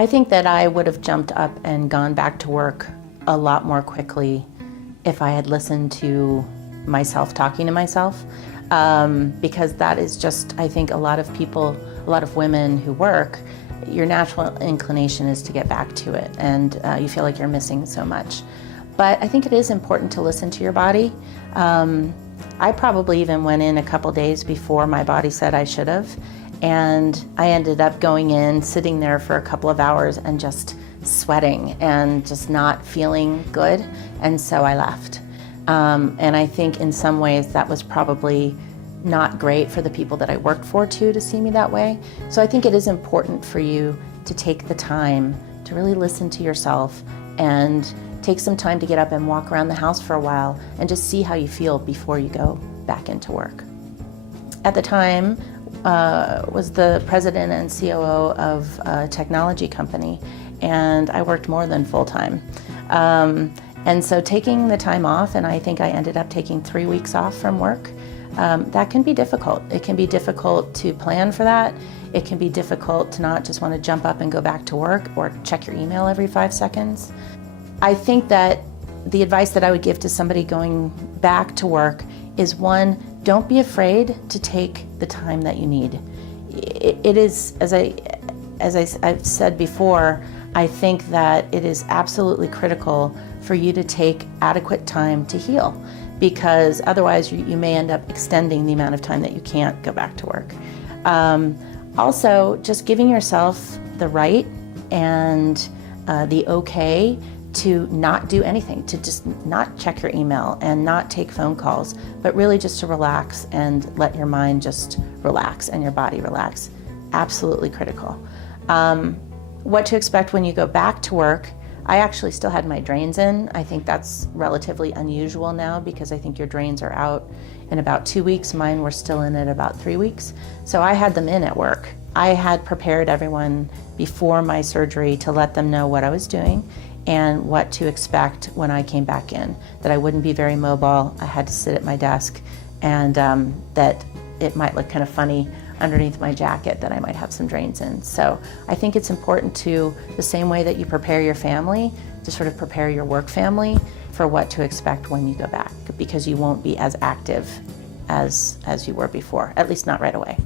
I think that I would have jumped up and gone back to work a lot more quickly if I had listened to myself talking to myself, because that is just, I think a lot of people, a lot of women who work, your natural inclination is to get back to it, and you feel like you're missing so much. But I think it is important to listen to your body. I probably even went in a couple days before my body said I should have, and I ended up going in, sitting there for a couple of hours and just sweating and just not feeling good, and so I left. And I think in some ways that was probably not great for the people that I worked for too, to see me that way. So I think it is important for you to take the time to really listen to yourself and take some time to get up and walk around the house for a while and just see how you feel before you go back into work. At the time, was the president and COO of a technology company, and I worked more than full-time. And so taking the time off, and I think I ended up taking 3 weeks off from work, that can be difficult. It can be difficult to plan for that. It can be difficult to not just want to jump up and go back to work or check your email every 5 seconds. I think that the advice that I would give to somebody going back to work is, one, don't be afraid to take the time that you need. It is, as I've said before, I think that it is absolutely critical for you to take adequate time to heal, because otherwise you may end up extending the amount of time that you can't go back to work. Also, just giving yourself the right and the okay to not do anything, to just not check your email and not take phone calls, but really just to relax and let your mind just relax and your body relax. Absolutely critical. What to expect when you go back to work. I actually still had my drains in. I think that's relatively unusual now, because I think your drains are out in about 2 weeks. Mine were still in at about 3 weeks. So I had them in at work. I had prepared everyone before my surgery to let them know what I was doing and what to expect when I came back in, that I wouldn't be very mobile, I had to sit at my desk, and that it might look kind of funny underneath my jacket that I might have some drains in. So I think it's important to, the same way that you prepare your family, to sort of prepare your work family for what to expect when you go back, because you won't be as active as you were before, at least not right away.